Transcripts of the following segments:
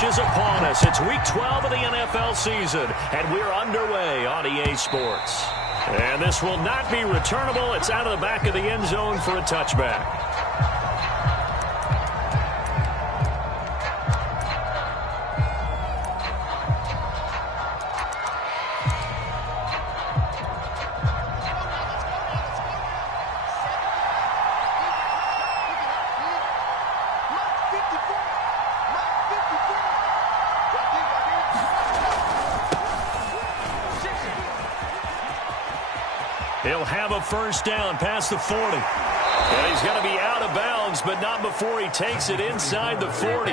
stretch is upon us. It's Week 12 of the NFL season, and we're underway on EA Sports. And this will not be returnable. It's out of the back of the end zone for a touchback. He'll have a first down past the 40. And he's going to be out of bounds, but not before he takes it inside the 40.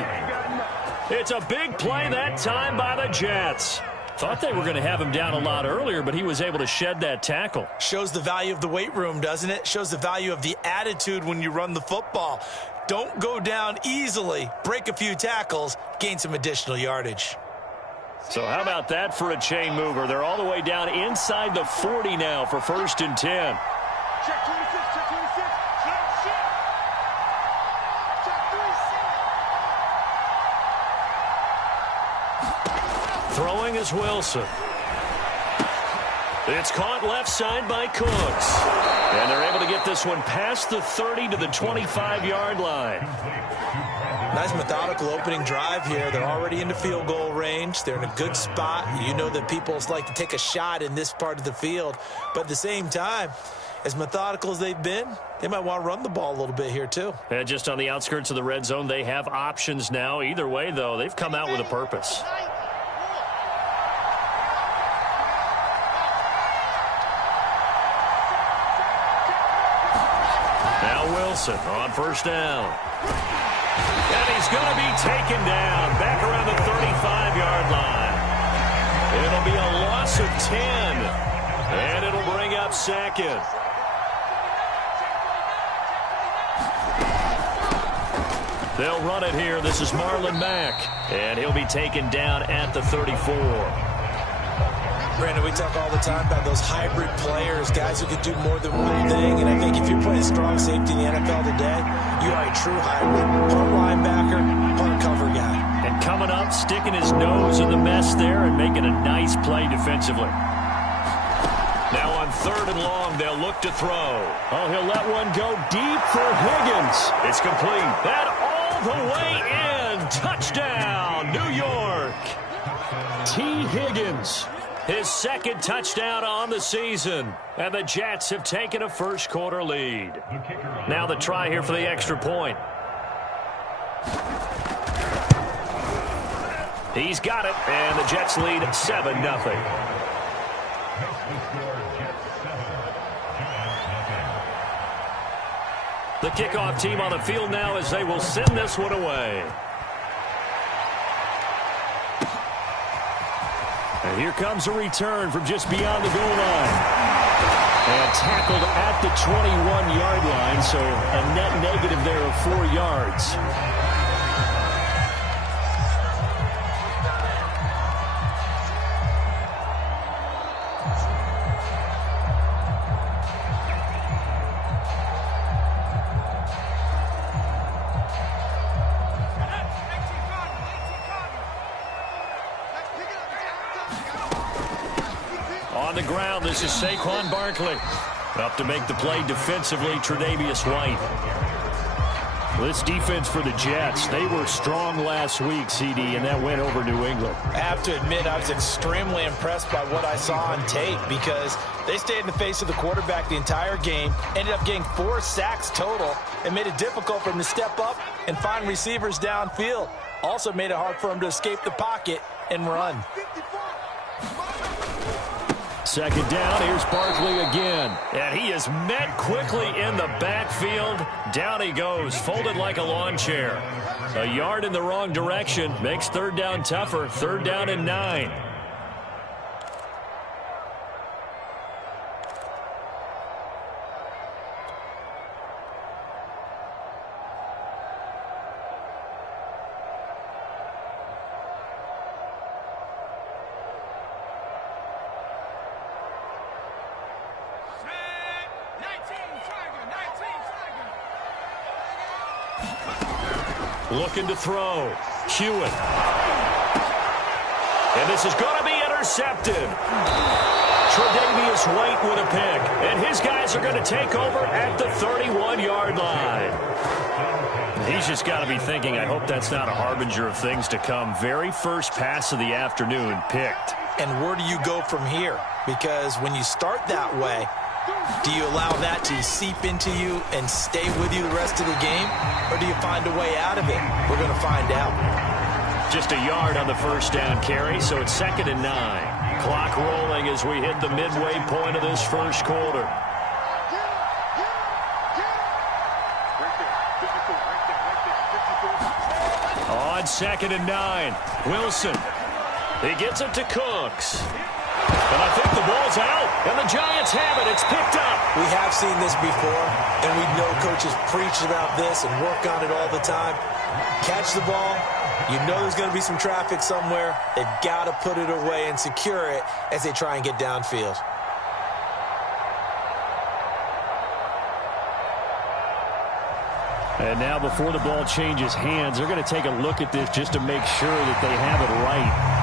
It's a big play that time by the Jets. Thought they were going to have him down a lot earlier, but he was able to shed that tackle. Shows the value of the weight room, doesn't it? Shows the value of the attitude when you run the football. Don't go down easily. Break a few tackles. Gain some additional yardage. So how about that for a chain mover? They're all the way down inside the 40 now for 1st and 10. Check 26, check 26. Check 3. Throwing is Wilson. It's caught left side by Cooks. And they're able to get this one past the 30 to the 25-yard line. Nice methodical opening drive here. They're already into field goal range. They're in a good spot. You know that people like to take a shot in this part of the field. But at the same time, as methodical as they've been, they might want to run the ball a little bit here too. And just on the outskirts of the red zone, they have options now. Either way, though, they've come out with a purpose. Now Wilson on first down. And he's going to be taken down back around the 35-yard line. It'll be a loss of 10. And it'll bring up second. They'll run it here. This is Marlon Mack. And he'll be taken down at the 34. Brandon, we talk all the time about those hybrid players, guys who can do more than one thing. And I think if you're playing strong safety in the NFL today, you are a true hybrid. Punt linebacker, punt cover guy. And coming up, sticking his nose in the mess there and making a nice play defensively. Now on 3rd and long, they'll look to throw. Oh, he'll let one go deep for Higgins. It's complete. That all the way in. Touchdown, New York. T. Higgins. His second touchdown on the season. And the Jets have taken a first-quarter lead. Now the try here for the extra point. He's got it, and the Jets lead 7-0. The kickoff team on the field now as they will send this one away. And here comes a return from just beyond the goal line. And tackled at the 21-yard line, so a net negative there of 4 yards. On the ground, this is Saquon Barkley. Up to make the play defensively, Tre'Davious White. This defense for the Jets, they were strong last week, CD, and that went over New England. I have to admit, I was extremely impressed by what I saw on tape because they stayed in the face of the quarterback the entire game, ended up getting 4 sacks total, and made it difficult for him to step up and find receivers downfield. Also made it hard for him to escape the pocket and run. Second down, here's Barkley again. And he is met quickly in the backfield. Down he goes, folded like a lawn chair. A yard in the wrong direction makes 3rd down tougher. 3rd down and 9. Looking to throw. Hewitt. And this is going to be intercepted. Tre'Davious White with a pick. And his guys are going to take over at the 31-yard line. He's just got to be thinking, I hope that's not a harbinger of things to come. Very first pass of the afternoon picked. And where do you go from here? Because when you start that way, do you allow that to seep into you and stay with you the rest of the game? Or do you find a way out of it? We're going to find out. Just a yard on the first down carry, so it's 2nd and 9. Clock rolling as we hit the midway point of this first quarter. On 2nd and 9, Wilson. He gets it to Cooks. And I think the ball's out, and the Giants have it. It's picked up. We have seen this before, and we know coaches preach about this and work on it all the time. Catch the ball. You know there's going to be some traffic somewhere. They've got to put it away and secure it as they try and get downfield. And now before the ball changes hands, they're going to take a look at this just to make sure that they have it right.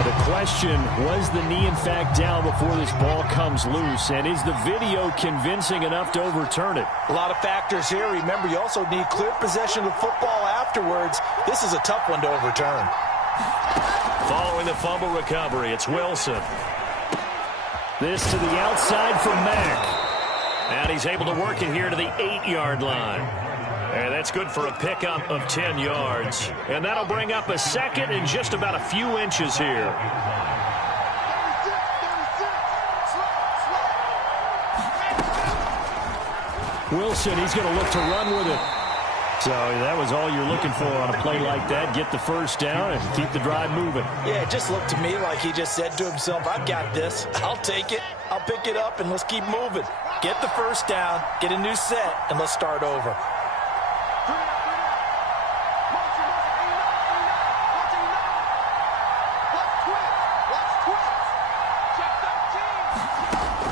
The question, was the knee in fact down before this ball comes loose? And is the video convincing enough to overturn it? A lot of factors here. Remember, you also need clear possession of the football afterwards. This is a tough one to overturn. Following the fumble recovery, it's Wilson. This to the outside for Mack. And he's able to work it here to the 8-yard line. And that's good for a pickup of 10 yards. And that'll bring up a 2nd and just about a few inches here. Wilson, he's going to look to run with it. So that was all you're looking for on a play like that. Get the first down and keep the drive moving. Yeah, it just looked to me like he just said to himself, I've got this. I'll take it. I'll pick it up, and let's keep moving. Get the first down, get a new set, and let's start over.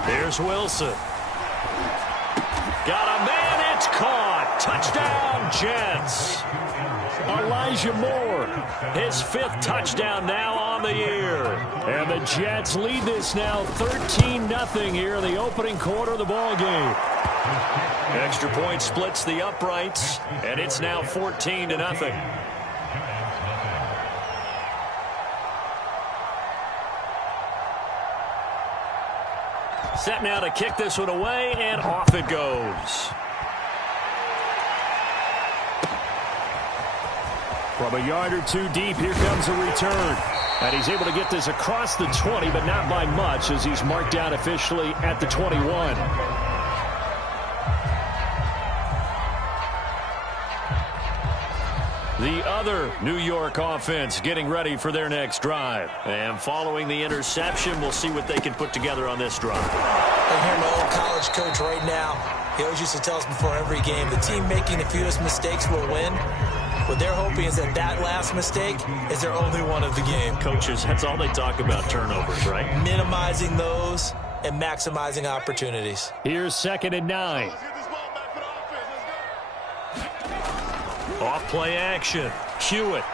Here's Wilson. Got a man, it's caught. Touchdown, Jets. Elijah Moore, his 5th touchdown now on the year. And the Jets lead this now 13-0 here in the opening quarter of the ball game. Extra point splits the uprights, and it's now 14-0. Set now to kick this one away, and off it goes. From a yard or two deep, here comes a return. And he's able to get this across the 20, but not by much, as he's marked down officially at the 21. The other New York offense getting ready for their next drive. And following the interception, we'll see what they can put together on this drive. I hear my old college coach right now. He always used to tell us before every game, the team making the fewest mistakes will win. What they're hoping is that that last mistake is their only one of the game. Coaches, that's all they talk about, turnovers, right? Minimizing those and maximizing opportunities. Here's 2nd and 9. Off play action. Hewitt.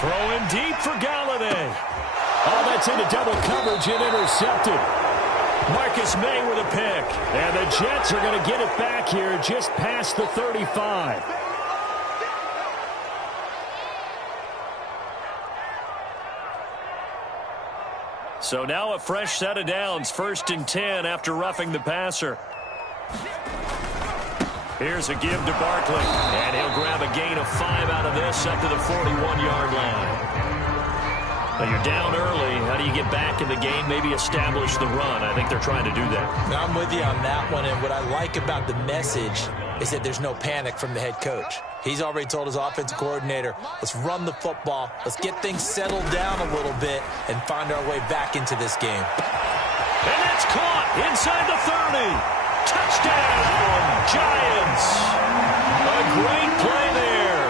Throwing deep for Galladay. Oh, that's into double coverage and intercepted. Marcus May with a pick. And the Jets are going to get it back here just past the 35. So now a fresh set of downs. 1st and 10 after roughing the passer. Here's a give to Barkley. And he'll grab a gain of 5 out of this up to the 41-yard line. Now you're down early. How do you get back in the game? Maybe establish the run. I think they're trying to do that. I'm with you on that one. And what I like about the message is that there's no panic from the head coach. He's already told his offensive coordinator, let's run the football. Let's get things settled down a little bit and find our way back into this game. And that's caught inside the 30. Touchdown, Giants. A great play there.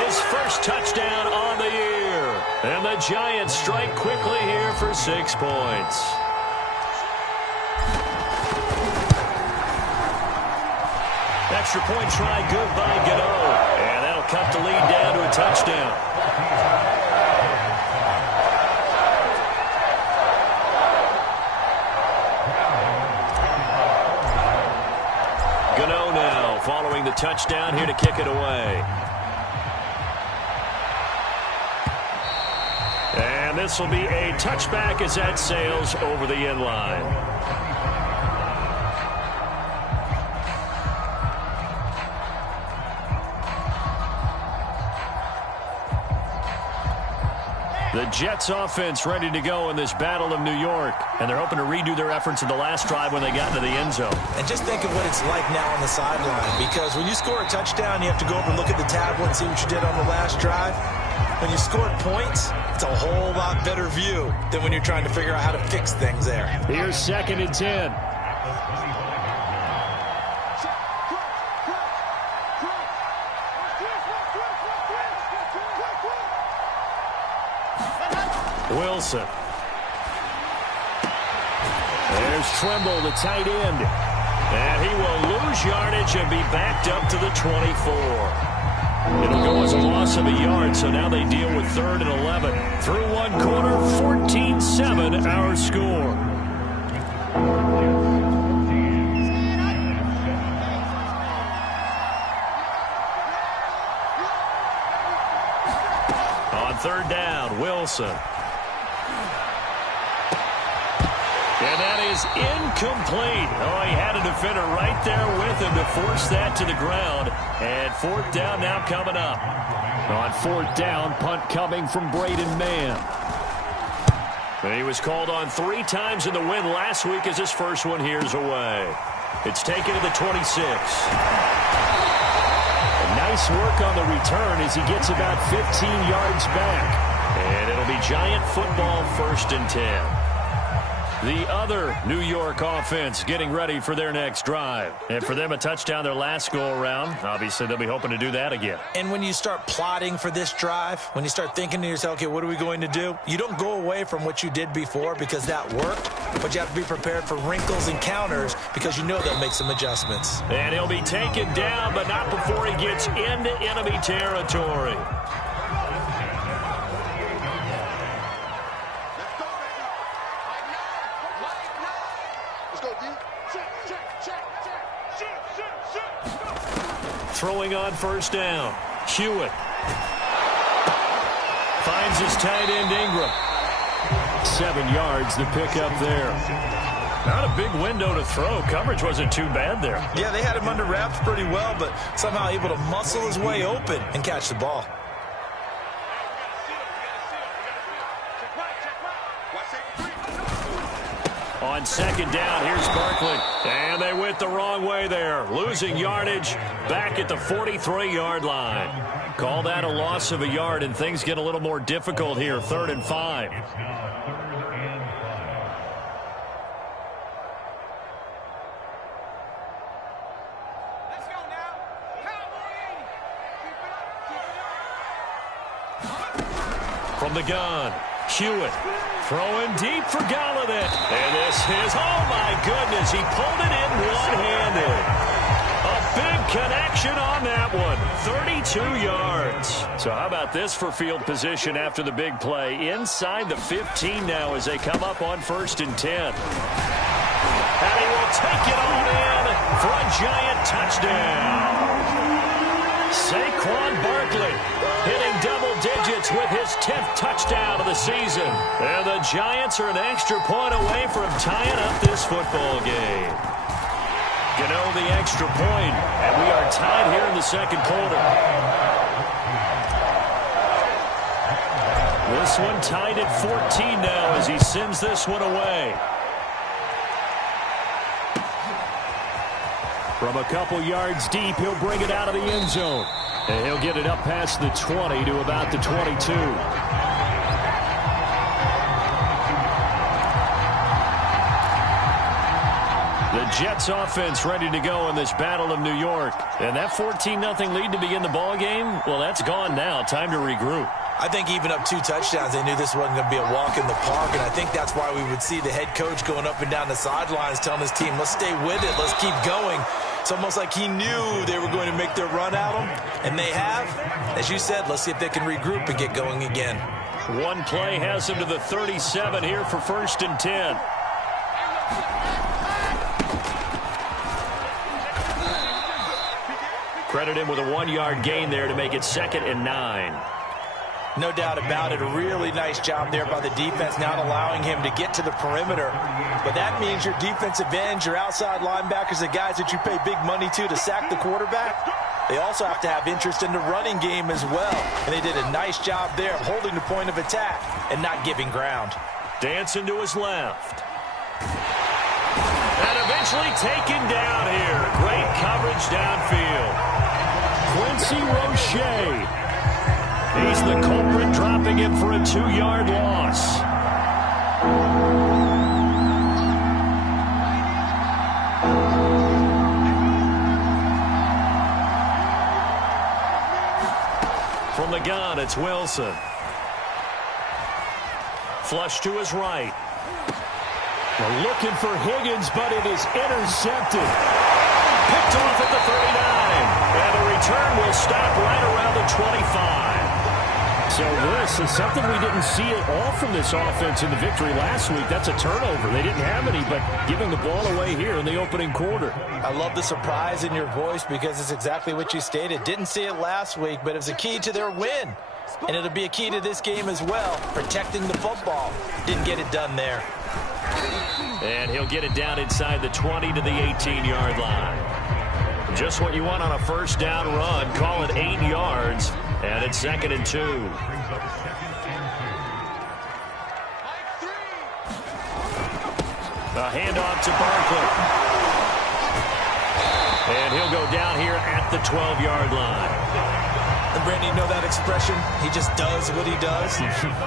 His first touchdown on the year. And the Giants strike quickly here for 6 points. Extra point try good by Gano. And that'll cut the lead down to a touchdown. Gano now following the touchdown here to kick it away. And this will be a touchback as that sails over the end line. The Jets offense ready to go in this Battle of New York. And they're hoping to redo their efforts in the last drive when they got into the end zone. And just think of what it's like now on the sideline. Because when you score a touchdown, you have to go over and look at the tablet and see what you did on the last drive. When you scored points, it's a whole lot better view than when you're trying to figure out how to fix things there. Here's 2nd and 10. Wilson. There's Trimble, the tight end. And he will lose yardage and be backed up to the 24. It'll go as a loss of a yard, so now they deal with 3rd and 11. Through one quarter, 14-7 our score. On 3rd down, Wilson. And that is incomplete. Oh, he had a defender right there with him to force that to the ground. And 4th down now coming up. On 4th down, punt coming from Braden Mann. And he was called on 3 times in the win last week as his first one here's away. It's taken to the 26. Nice work on the return as he gets about 15 yards back. And it'll be Giant football 1st and 10. The other New York offense getting ready for their next drive. And for them, a touchdown their last go-around. Obviously, they'll be hoping to do that again. And when you start plotting for this drive, when you start thinking to yourself, okay, what are we going to do? You don't go away from what you did before because that worked, but you have to be prepared for wrinkles and counters because you know they'll make some adjustments. And he'll be taken down, but not before he gets into enemy territory. Throwing on 1st down. Hewitt. Finds his tight end Ingram. 7 yards the pickup there. Not a big window to throw. Coverage wasn't too bad there. Yeah, they had him under wraps pretty well, but somehow able to muscle his way open and catch the ball. On 2nd down, here's Barkley. And they went the wrong way there. Losing yardage back at the 43-yard line. Call that a loss of a yard, and things get a little more difficult here. 3rd and 5. Let's go now. From the gun, Hewitt. Throwing deep for Galladay. And this is, oh my goodness, he pulled it in one-handed. A big connection on that one. 32 yards. So how about this for field position after the big play? Inside the 15 now as they come up on 1st and 10. And he will take it on in for a Giant touchdown. Saquon Barkley hitting double digits with his 10th touchdown of the season. And the Giants are an extra point away from tying up this football game. Gano the extra point, and we are tied here in the 2nd quarter. This one tied at 14 now as he sends this one away. From a couple yards deep, he'll bring it out of the end zone. And he'll get it up past the 20 to about the 22. The Jets offense ready to go in this Battle of New York. And that 14-0 lead to begin the ball game, well, that's gone now. Time to regroup. I think even up 2 touchdowns, they knew this wasn't going to be a walk in the park, and I think that's why we would see the head coach going up and down the sidelines telling his team, let's stay with it, let's keep going. It's almost like he knew they were going to make their run at him, and they have. As you said, let's see if they can regroup and get going again. One play has him to the 37 here for 1st and 10. Credit him with a 1-yard gain there to make it 2nd and 9. No doubt about it. A really nice job there by the defense, not allowing him to get to the perimeter. But that means your defensive ends, your outside linebackers, the guys that you pay big money to sack the quarterback, they also have to have interest in the running game as well. And they did a nice job there of holding the point of attack and not giving ground. Dancing to his left. And eventually taken down here. Great coverage downfield. Quincy Roche. He's the culprit, dropping him for a 2-yard loss. From the gun, it's Wilson. Flush to his right. We're looking for Higgins, but it is intercepted. Picked off at the 39. And the return will stop right around the 25. So this is something we didn't see at all from this offense in the victory last week. That's a turnover. They didn't have any, but giving the ball away here in the opening quarter. I love the surprise in your voice because it's exactly what you stated. Didn't see it last week, but it was a key to their win. And it'll be a key to this game as well, protecting the football. Didn't get it done there. And he'll get it down inside the 20 to the 18-yard line. Just what you want on a first down run. Call it 8 yards. And it's 2nd and 2. A handoff to Barkley. And he'll go down here at the 12-yard line. And Brandon, you know that expression? He just does what he does.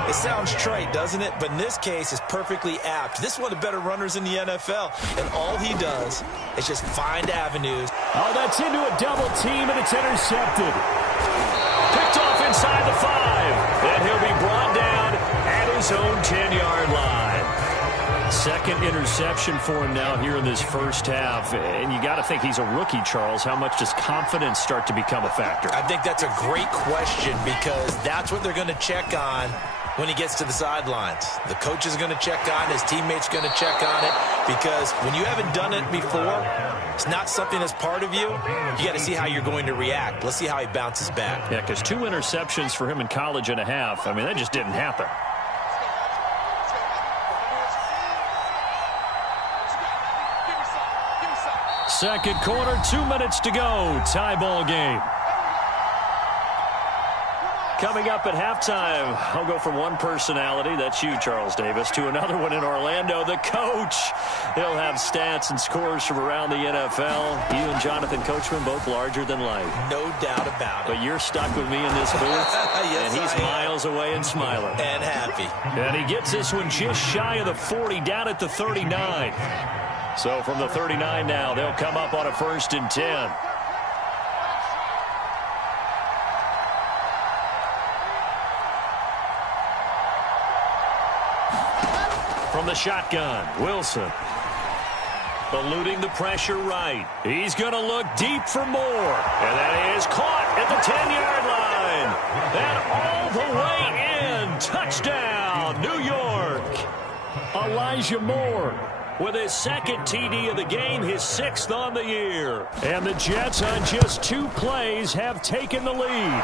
It sounds trite, doesn't it? But in this case, it's perfectly apt. This is one of the better runners in the NFL. And all he does is just find avenues. Oh, that's into a double team, and it's intercepted. Picked off inside the 5. And he'll be brought down at his own 10-yard line. Second interception for him now here in this first half. And you got to think he's a rookie, Charles. How much does confidence start to become a factor? I think that's a great question because that's what they're going to check on when he gets to the sidelines. The coach is going to check on, his teammates going to check on it, because when you haven't done it before, it's not something that's part of you. You got to see how you're going to react. Let's see how he bounces back. Yeah, because 2 interceptions for him in college and a half. I mean, that just didn't happen. Second quarter, 2 minutes to go. Tie ball game. Coming up at halftime, I'll go from one personality, that's you, Charles Davis, to another one in Orlando, the coach. He'll have stats and scores from around the NFL. You and Jonathan Coachman, both larger than life. No doubt about it. But you're stuck with me in this booth, yes, and he's miles away and smiling. And happy. And he gets this one just shy of the 40, down at the 39. So from the 39 now, they'll come up on a 1st and 10. From the shotgun, Wilson. Eluding the pressure right. He's going to look deep for more. And that is caught at the 10-yard line. And all the way in. Touchdown, New York. Elijah Moore with his 2nd TD of the game, his 6th on the year. And the Jets on just 2 plays have taken the lead.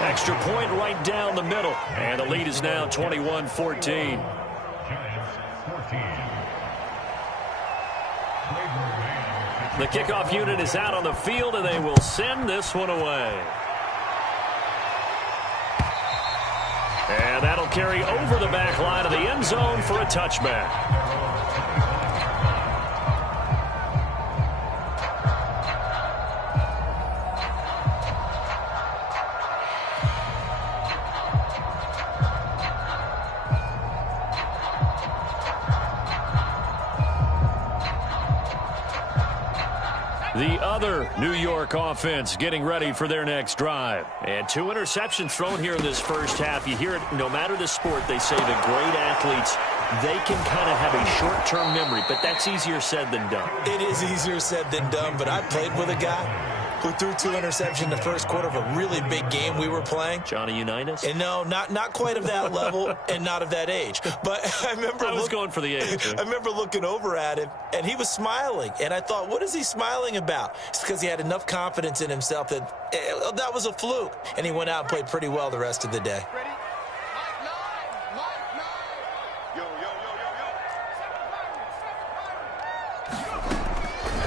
Extra point right down the middle. And the lead is now 21-14. The kickoff unit is out on the field, and they will send this one away. And that'll carry over the back line of the end zone for a touchback. The other New York offense getting ready for their next drive. And 2 interceptions thrown here in this first half. You hear it no matter the sport. They say the great athletes, they can kind of have a short-term memory, but that's easier said than done. It is easier said than done, but I played with a guy who threw 2 interceptions in the first quarter of a really big game we were playing. Johnny Unitas? And no, not quite of that level and not of that age. But I was going for the age. I remember looking over at him, and he was smiling. And I thought, what is he smiling about? It's because he had enough confidence in himself that was a fluke. And he went out and played pretty well the rest of the day. Ready? Line. Yo.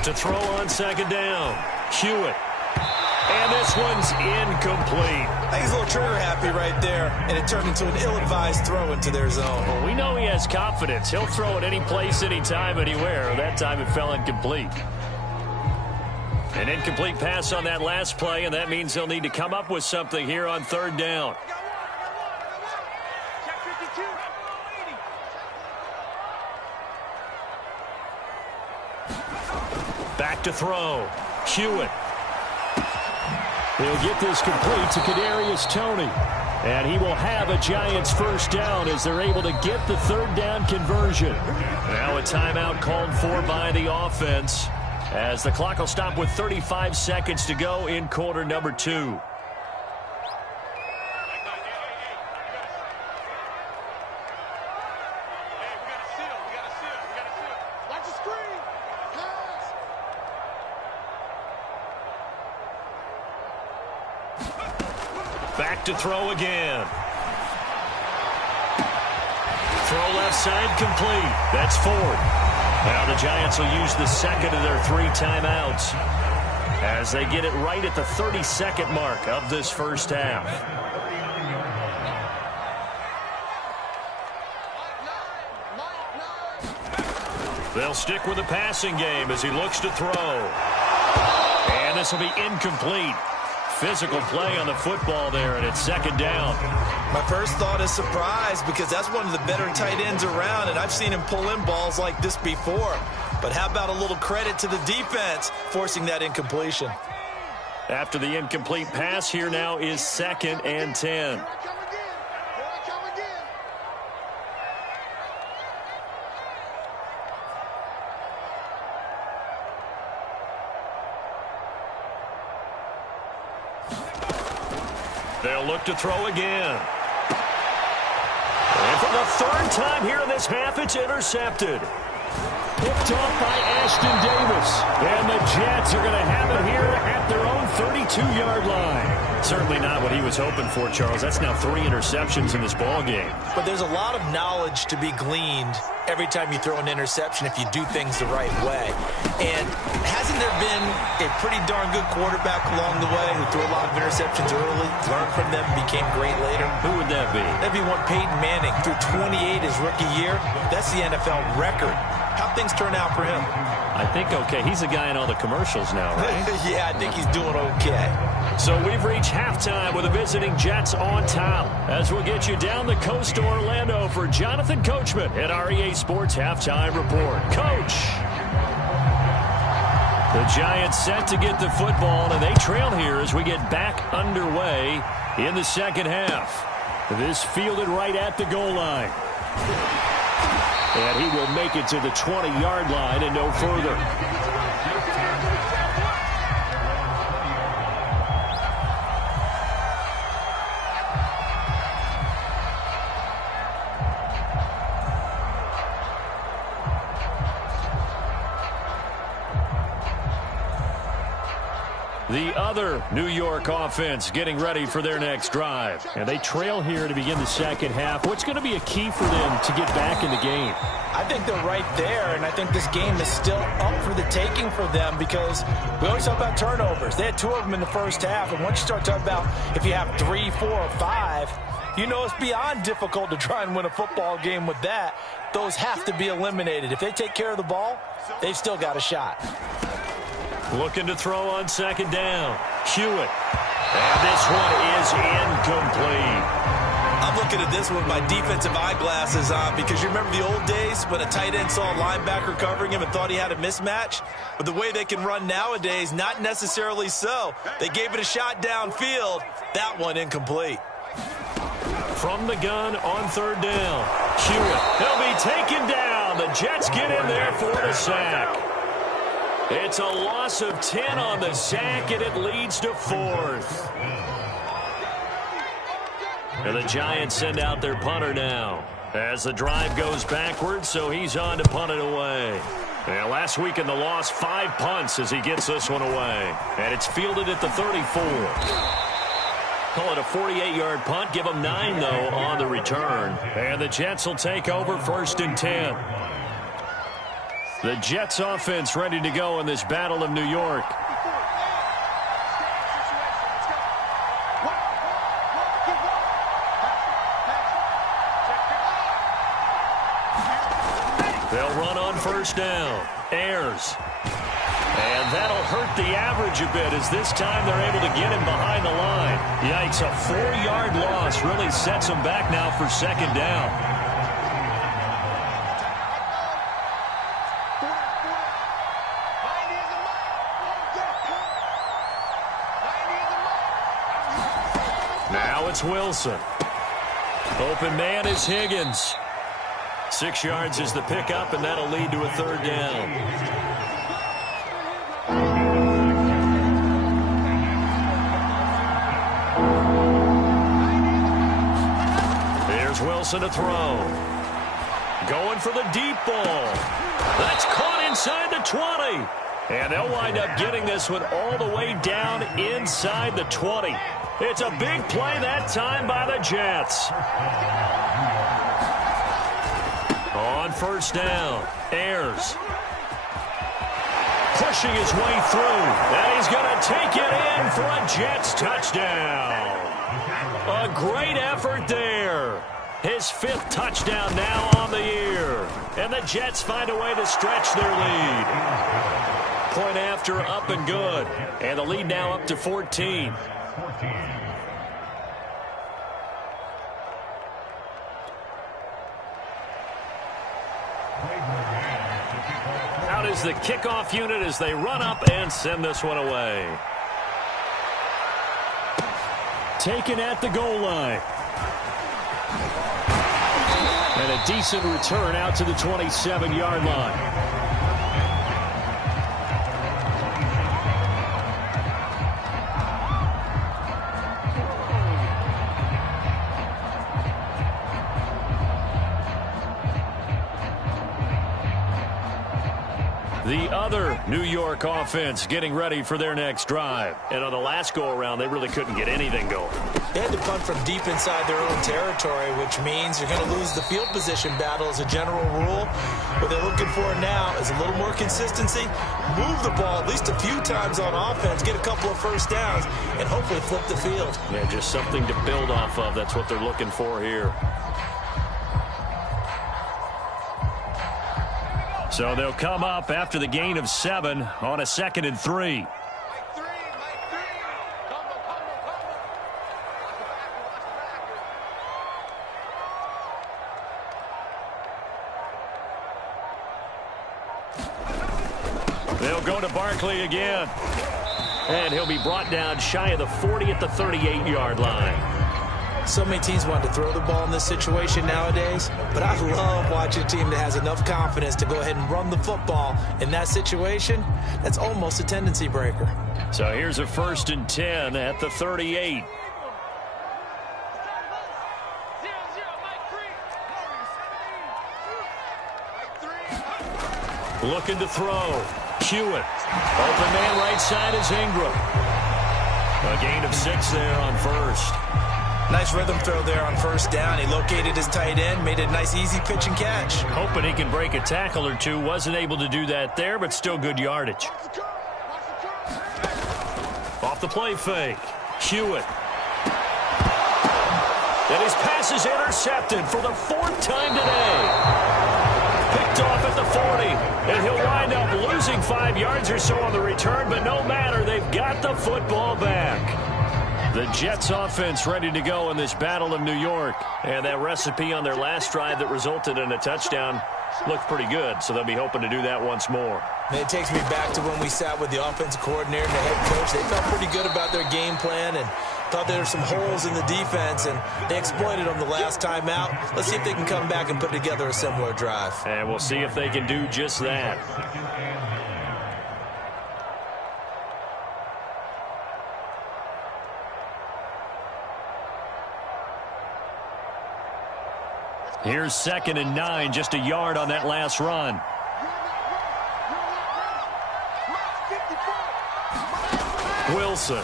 To throw on second down. Hewitt. And this one's incomplete. I think he's a little trigger happy right there, and it turned into an ill-advised throw into their zone. Well, we know he has confidence. He'll throw it any place, anytime, anywhere. That time it fell incomplete. An incomplete pass on that last play, and that means they'll need to come up with something here on third down. Check 52. 80. Back to throw. Hewitt. He'll get this complete to Kadarius Toney. And he will have a Giants first down as they're able to get the third down conversion. Now a timeout called for by the offense as the clock will stop with 35 seconds to go in quarter number 2. Back to throw again. Throw left side complete. That's 4. Now the Giants will use the second of their 3 timeouts as they get it right at the 30-second mark of this first half. They'll stick with the passing game as he looks to throw. And this will be incomplete. Physical play on the football there, and it's second down. My first thought is surprise because that's one of the better tight ends around, and I've seen him pull in balls like this before. But how about a little credit to the defense forcing that incompletion? After the incomplete pass, here now is 2nd and 10. They'll look to throw again. And for the 3rd time here in this half, it's intercepted. Picked off by Ashton Davis. And the Jets are going to have it here at their own 32-yard line. Certainly not what he was hoping for, Charles. That's now 3 interceptions in this ball game. But there's a lot of knowledge to be gleaned every time you throw an interception if you do things the right way. And hasn't there been a pretty darn good quarterback along the way who threw a lot of interceptions early, learned from them, became great later? Who would that be? That'd be one Peyton Manning. Threw 28 his rookie year. That's the NFL record. How'd things turn out for him? I think okay. He's a guy in all the commercials now, right? Yeah, I think he's doing okay. So we've reached halftime with the visiting Jets on top. As we'll get you down the coast to Orlando for Jonathan Coachman at our EA Sports Halftime Report. Coach! The Giants set to get the football, and they trail here as we get back underway in the second half. This fielded right at the goal line. And he will make it to the 20-yard line and no further. The other New York offense getting ready for their next drive. And they trail here to begin the second half. What's going to be a key for them to get back in the game? I think they're right there, and I think this game is still up for the taking for them because we always talk about turnovers. They had 2 of them in the first half, and once you start talking about if you have 3, 4, or 5, you know it's beyond difficult to try and win a football game with that. Those have to be eliminated. If they take care of the ball, they've still got a shot. Looking to throw on second down. Hewitt. And this one is incomplete. I'm looking at this one with my defensive eyeglasses on because you remember the old days when a tight end saw a linebacker covering him and thought he had a mismatch? But the way they can run nowadays, not necessarily so. They gave it a shot downfield. That one incomplete. From the gun on third down. Hewitt, he'll be taken down. The Jets get in there for the sack. It's a loss of 10 on the sack, and it leads to fourth. And the Giants send out their punter now as the drive goes backwards, so he's on to punt it away. And last week in the loss, 5 punts as he gets this one away. And it's fielded at the 34. Call it a 48-yard punt. Give them 9, though, on the return. And the Jets will take over 1st and 10. The Jets offense ready to go in this Battle of New York. They'll run on 1st down. Ayers. And that'll hurt the average a bit as this time they're able to get him behind the line. Yikes, a 4-yard loss really sets him back now for 2nd down. Now it's Wilson. Open man is Higgins. 6 yards is the pickup, and that'll lead to a 3rd down. Here's Wilson to throw. Going for the deep ball. That's caught inside the 20. And they'll wind up getting this one all the way down inside the 20. It's a big play that time by the Jets. On 1st down, Ayers. Pushing his way through. And he's going to take it in for a Jets touchdown. A great effort there. His 5th touchdown now on the year. And the Jets find a way to stretch their lead. Point after, up and good. And the lead now up to 14. Out is the kickoff unit as they run up and send this one away. Taken at the goal line. And a decent return out to the 27-yard line. The other New York offense getting ready for their next drive. And on the last go-around, they really couldn't get anything going. They had to punt from deep inside their own territory, which means you're going to lose the field position battle as a general rule. What they're looking for now is a little more consistency, move the ball at least a few times on offense, get a couple of 1st downs, and hopefully flip the field. Yeah, just something to build off of. That's what they're looking for here. So they'll come up after the gain of 7 on a 2nd and 3. They'll go to Barkley again. And he'll be brought down shy of the 40 at the 38-yard line. So many teams want to throw the ball in this situation nowadays, but I love watching a team that has enough confidence to go ahead and run the football. In that situation, that's almost a tendency breaker. So here's a 1st and 10 at the 38. Looking to throw. Hewitt. Open man right side is Ingram. A gain of 6 there on 1st. Nice rhythm throw there on 1st down. He located his tight end, made a nice easy pitch and catch. Hoping he can break a tackle or two. Wasn't able to do that there, but still good yardage. Off the play fake. Hewitt. And his pass is intercepted for the 4th time today. Picked off at the 40. And he'll wind up losing 5 yards or so on the return, but no matter, they've got the football back. The Jets offense ready to go in this battle of New York. And that recipe on their last drive that resulted in a touchdown looked pretty good, so they'll be hoping to do that once more. And it takes me back to when we sat with the offensive coordinator and the head coach. They felt pretty good about their game plan and thought there were some holes in the defense, and they exploited them the last time out. Let's see if they can come back and put together a similar drive. And we'll see if they can do just that. Here's 2nd and 9, just a yard on that last run. Wilson.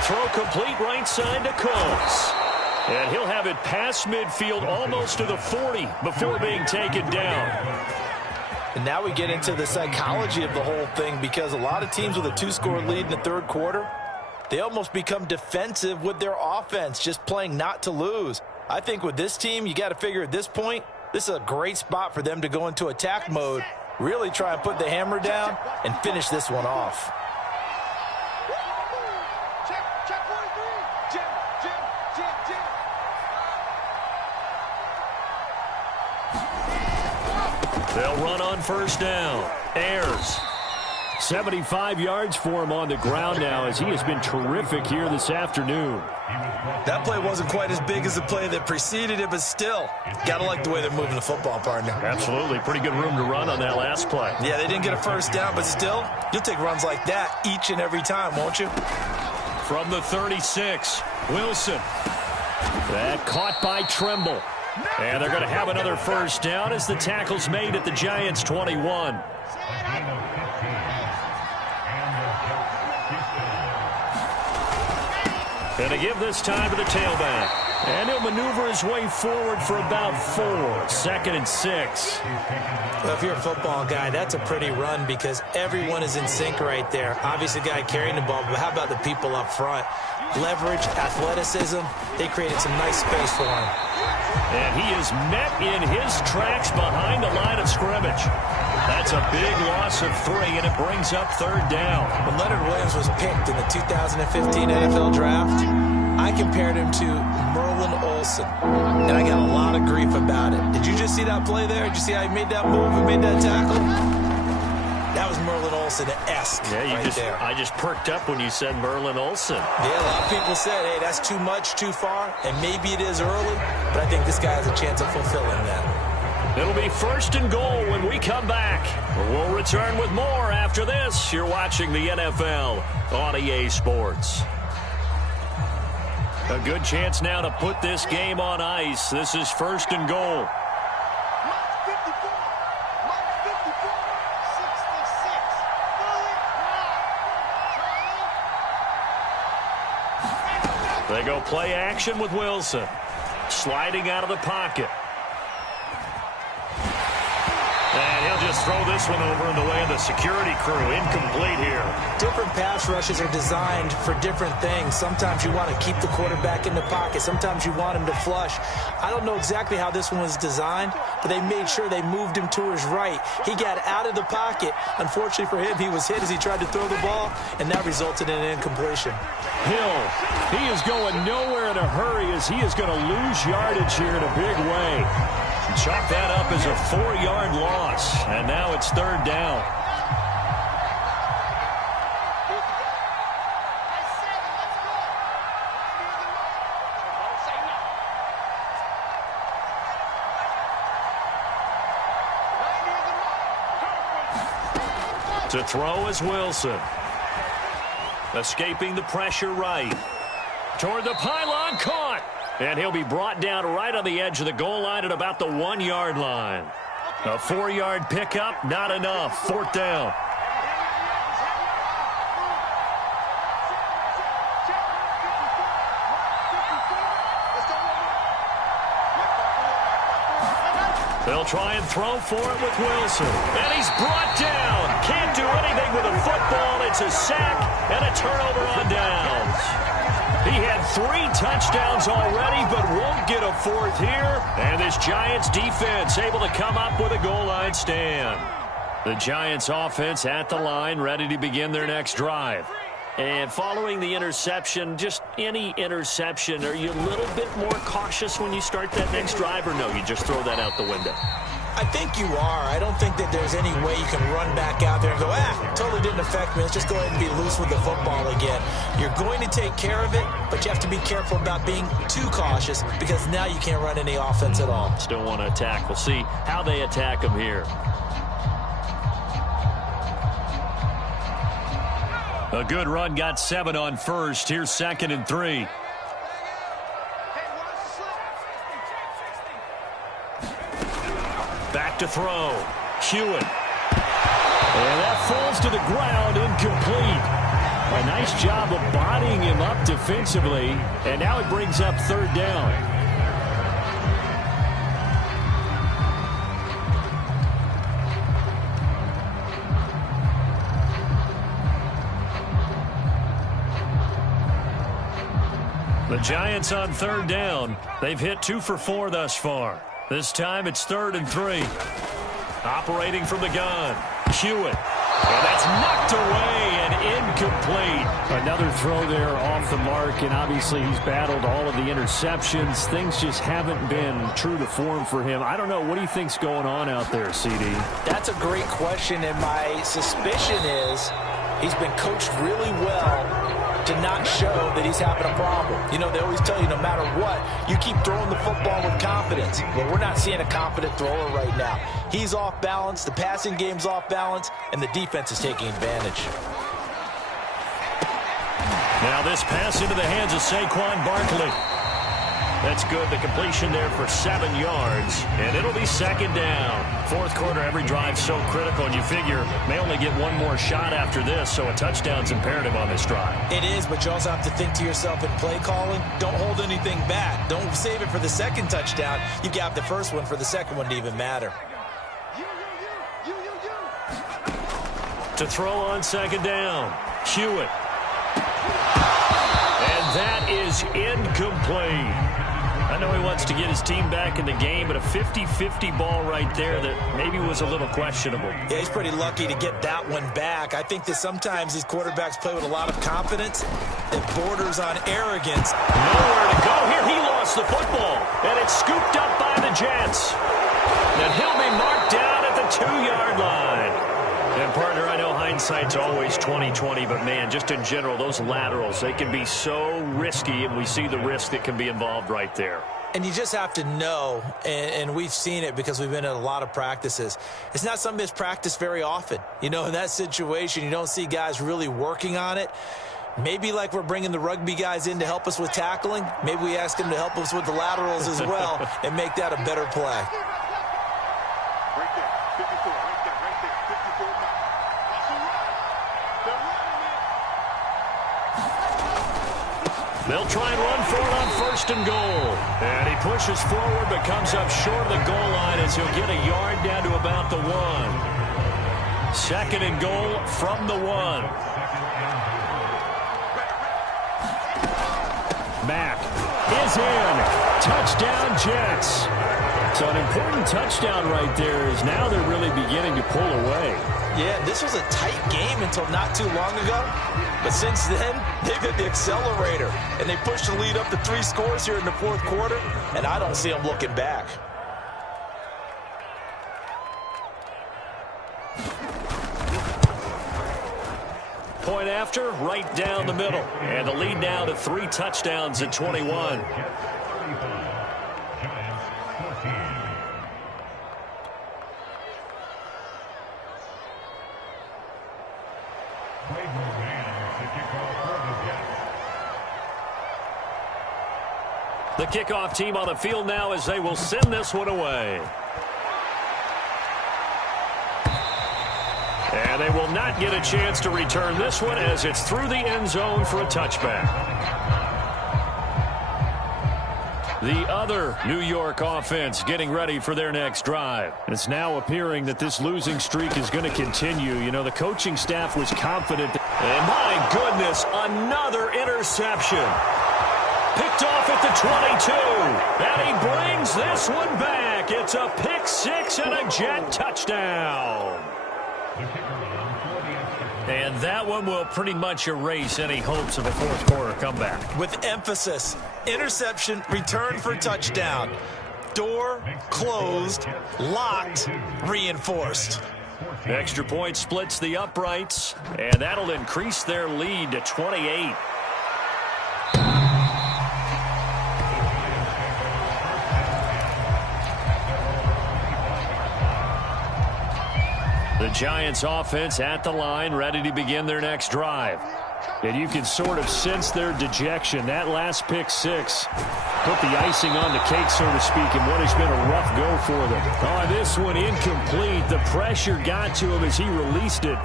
Throw complete right side to Coates. And he'll have it past midfield almost to the 40 before being taken down. And now we get into the psychology of the whole thing, because a lot of teams with a 2-score lead in the third quarter, they almost become defensive with their offense, just playing not to lose. I think with this team, you got to figure at this point, this is a great spot for them to go into attack mode, really try and put the hammer down and finish this one off. They'll run on first down. Ayers. 75 yards for him on the ground now, as he has been terrific here this afternoon. That play wasn't quite as big as the play that preceded it, but still, got to like the way they're moving the football, partner. Absolutely. Pretty good room to run on that last play. Yeah, they didn't get a first down, but still, you'll take runs like that each and every time, won't you? From the 36, Wilson. That caught by Trimble. And they're going to have another first down as the tackle's made at the Giants' 21. And to give this time to the tailback. And he'll maneuver his way forward for about 4. 2nd and 6. Well, if you're a football guy, that's a pretty run because everyone is in sync right there. Obviously, the guy carrying the ball, but how about the people up front? Leverage, athleticism, they created some nice space for him. And he is met in his tracks behind the line of scrimmage. That's a big loss of 3, and it brings up 3rd down. When Leonard Williams was picked in the 2015 NFL Draft, I compared him to Merlin Olsen, and I got a lot of grief about it. Did you just see that play there? Did you see how he made that move and made that tackle? That was Merlin Olsen-esque there. I just perked up when you said Merlin Olsen. Yeah, a lot of people said, hey, that's too much, too far, and maybe it is early, but I think this guy has a chance of fulfilling that. It'll be 1st and goal when we come back. We'll return with more after this. You're watching the NFL on EA Sports. A good chance now to put this game on ice. This is 1st and goal. They go play action with Wilson. Sliding out of the pocket. And he'll just throw this one over in the way of the security crew. Incomplete here. Different pass rushes are designed for different things. Sometimes you want to keep the quarterback in the pocket. Sometimes you want him to flush. I don't know exactly how this one was designed, but they made sure they moved him to his right. He got out of the pocket. Unfortunately for him, he was hit as he tried to throw the ball, and that resulted in an incompletion. Hill, he is going nowhere in a hurry as he is going to lose yardage here in a big way. Chalk that up as a 4-yard loss, and now it's 3rd down. To throw is Wilson. Escaping the pressure right. Toward the pylon, caught. And he'll be brought down right on the edge of the goal line at about the 1-yard line. A 4-yard pickup, not enough. 4th down. They'll try and throw for it with Wilson. And he's brought down. Can't do anything with a football. It's a sack and a turnover on downs. He had 3 touchdowns already, but won't get a 4th here. And this Giants defense able to come up with a goal line stand. The Giants offense at the line, ready to begin their next drive. And following the interception, just any interception, are you a little bit more cautious when you start that next drive, or no, you just throw that out the window? I think you are. I don't think that there's any way you can run back out there and go, totally didn't affect me. Let's just go ahead and be loose with the football again. You're going to take care of it, but you have to be careful about being too cautious because now you can't run any offense at all. Still want to attack. We'll see how they attack them here. A good run, got 7 on first. Here's 2nd and 3. Back to throw. Hewitt. And that falls to the ground, incomplete. A nice job of bodying him up defensively. And now it brings up 3rd down. The Giants on 3rd down. They've hit 2 for 4 thus far. This time it's 3rd and 3. Operating from the gun. Hewitt. And that's knocked away and incomplete. Another throw there off the mark, and obviously he's battled all of the interceptions. Things just haven't been true to form for him. I don't know. What do you think's going on out there, CD? That's a great question, and my suspicion is he's been coached really well to not show that he's having a problem. You know, they always tell you no matter what, you keep throwing the football with confidence. Well, we're not seeing a confident thrower right now. He's off balance, the passing game's off balance, and the defense is taking advantage. Now this pass into the hands of Saquon Barkley. That's good. The completion there for 7 yards, and it'll be 2nd down. 4th quarter, every drive so critical, and you figure may only get one more shot after this, so a touchdown's imperative on this drive. It is, but you also have to think to yourself in play calling, don't hold anything back. Don't save it for the 2nd touchdown. You got the 1st one for the 2nd one to even matter. To throw on 2nd down, Hewitt. And that is incomplete. I know he wants to get his team back in the game, but a 50-50 ball right there that maybe was a little questionable. Yeah, he's pretty lucky to get that one back. I think that sometimes these quarterbacks play with a lot of confidence that borders on arrogance. Nowhere to go here. He lost the football, and it's scooped up by the Jets. And he'll be marked down at the 2-yard line. And, partner, I know hindsight's always 20/20, but, man, just in general, those laterals, they can be so risky, and we see the risk that can be involved right there. And you just have to know, and we've seen it because we've been at a lot of practices, it's not something that's practiced very often. You know, in that situation, you don't see guys really working on it. Maybe like we're bringing the rugby guys in to help us with tackling, maybe we ask them to help us with the laterals as well and make that a better play. They'll try and run for it on 1st and goal. And he pushes forward but comes up short of the goal line as he'll get a yard down to about the 1. 2nd and goal from the 1. Mack is in. Touchdown, Jets. So an important touchdown right there is now they're really beginning to pull away. Yeah, this was a tight game until not too long ago. But since then, they've hit the accelerator. And they pushed the lead up to 3 scores here in the 4th quarter. And I don't see them looking back. Point after, right down the middle. And the lead now to 3 touchdowns at 21. The kickoff team on the field now as they will send this one away. And they will not get a chance to return this one as it's through the end zone for a touchback. The other New York offense getting ready for their next drive. It's now appearing that this losing streak is going to continue. You know, the coaching staff was confident. And my goodness, another interception. Picked off at the 22. And he brings this one back. It's a pick 6 and a Jet touchdown. And that one will pretty much erase any hopes of a fourth quarter comeback. With emphasis, interception, return for touchdown. Door closed, locked, reinforced. Extra point splits the uprights, and that'll increase their lead to 28. The Giants offense at the line, ready to begin their next drive. And you can sort of sense their dejection. That last pick six put the icing on the cake, so to speak, in what has been a rough go for them. Oh, this one incomplete. The pressure got to him as he released it,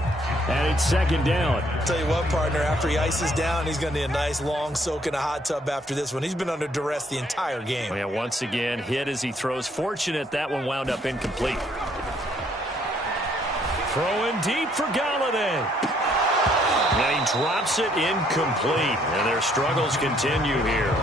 and it's second down. Tell you what, partner, after he ices down, he's going to need a nice long soak in a hot tub after this one. He's been under duress the entire game. Yeah, once again, hit as he throws. Fortunate that one wound up incomplete. Throwing deep for Galladay. And he drops it incomplete. And their struggles continue here.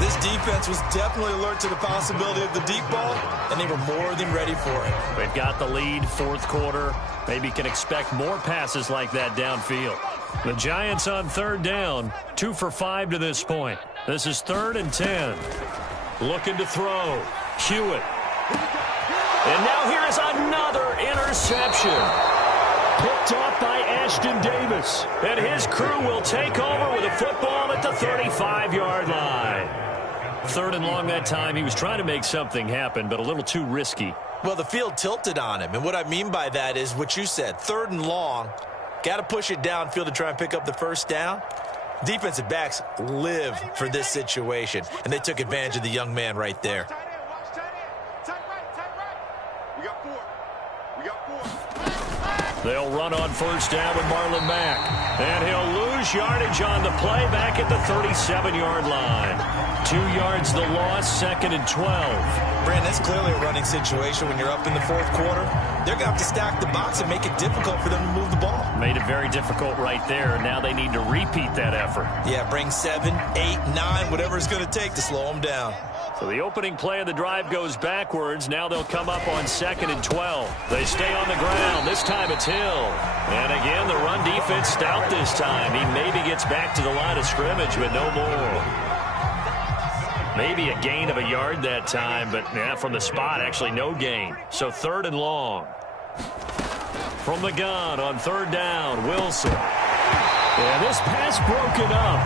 This defense was definitely alert to the possibility of the deep ball, and they were more than ready for it. They've got the lead, fourth quarter. Maybe can expect more passes like that downfield. The Giants on third down, 2 for 5 to this point. This is 3rd and 10. Looking to throw. Hewitt. And now here is another interception. Picked off by Ashton Davis. And his crew will take over with a football at the 35-yard line. 3rd and long that time. He was trying to make something happen, but a little too risky. Well, the field tilted on him. And what I mean by that is what you said. 3rd and long. Got to push it downfield to try and pick up the first down. Defensive backs live for this situation. And they took advantage of the young man right there. They'll run on first down with Marlon Mack. And he'll lose yardage on the play back at the 37-yard line. 2 yards the loss, 2nd and 12. Brand, that's clearly a running situation when you're up in the fourth quarter. They're going to have to stack the box and make it difficult for them to move the ball. Made it very difficult right there. Now they need to repeat that effort. Yeah, bring 7, 8, 9, whatever it's going to take to slow them down. So the opening play of the drive goes backwards. Now they'll come up on 2nd and 12. They stay on the ground. This time it's Hill. And again, the run defense stout this time. He maybe gets back to the line of scrimmage, but no more. Maybe a gain of a yard that time, but yeah, from the spot, actually no gain. So 3rd and long. From the gun on 3rd down, Wilson. And this pass broken up.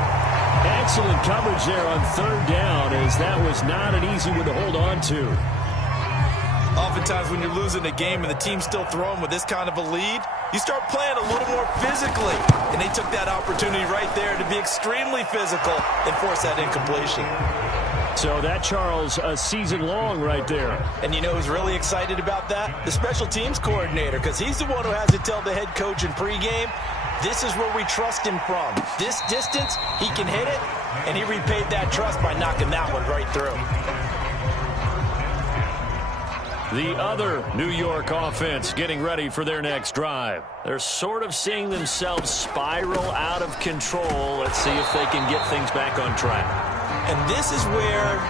Excellent coverage there on 3rd down, as that was not an easy one to hold on to. Oftentimes when you're losing a game and the team's still throwing with this kind of a lead, you start playing a little more physically. And they took that opportunity right there to be extremely physical and force that incompletion. So that, Charles, a season long right there. And you know who's really excited about that? The special teams coordinator, because he's the one who has to tell the head coach in pregame, this is where we trust him from. This distance, he can hit it, and he repaid that trust by knocking that one right through. The other New York offense getting ready for their next drive. They're sort of seeing themselves spiral out of control. Let's see if they can get things back on track. And this is where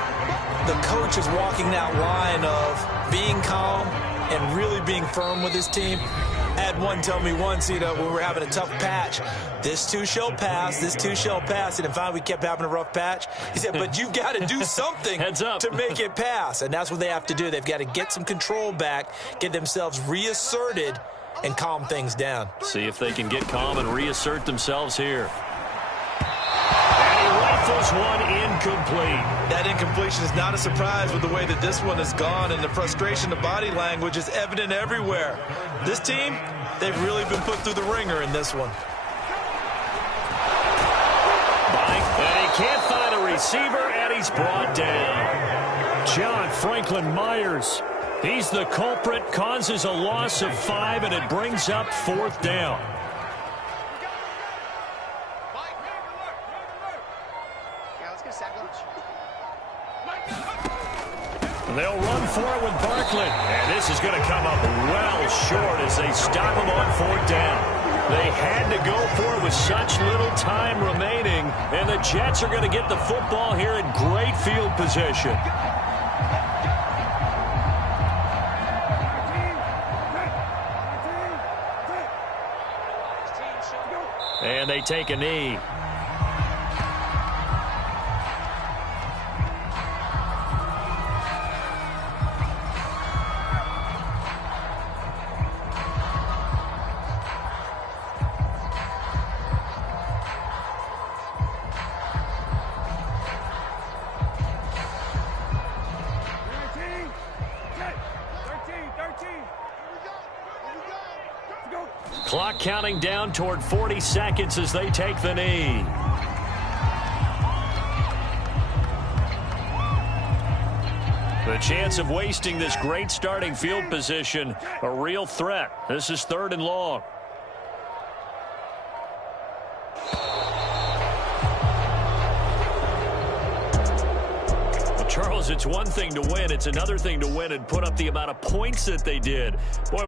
the coach is walking that line of being calm and really being firm with his team. I had one tell me once, when we were having a tough patch, this too shall pass, this too shall pass. And finally we kept having a rough patch. He said, but you've got to do something Heads up. to make it pass. And that's what they have to do. They've got to get some control back, get themselves reasserted, and calm things down. See if they can get calm and reassert themselves here. And he rifles one incomplete. That incompletion is not a surprise with the way that this one has gone, and the frustration, the body language is evident everywhere. This team, they've really been put through the ringer in this one. And he can't find a receiver, and he's brought down. John Franklin Myers. He's the culprit, causes a loss of 5, and it brings up 4th down. They'll run for it with Barkley. And this is going to come up well short as they stop him on 4th down. They had to go for it with such little time remaining. And the Jets are going to get the football here in great field position. And they take a knee. Clock counting down toward 40 seconds as they take the knee. The chance of wasting this great starting field position, a real threat. This is 3rd and long. Well, Charles, it's one thing to win. It's another thing to win and put up the amount of points that they did. Boy,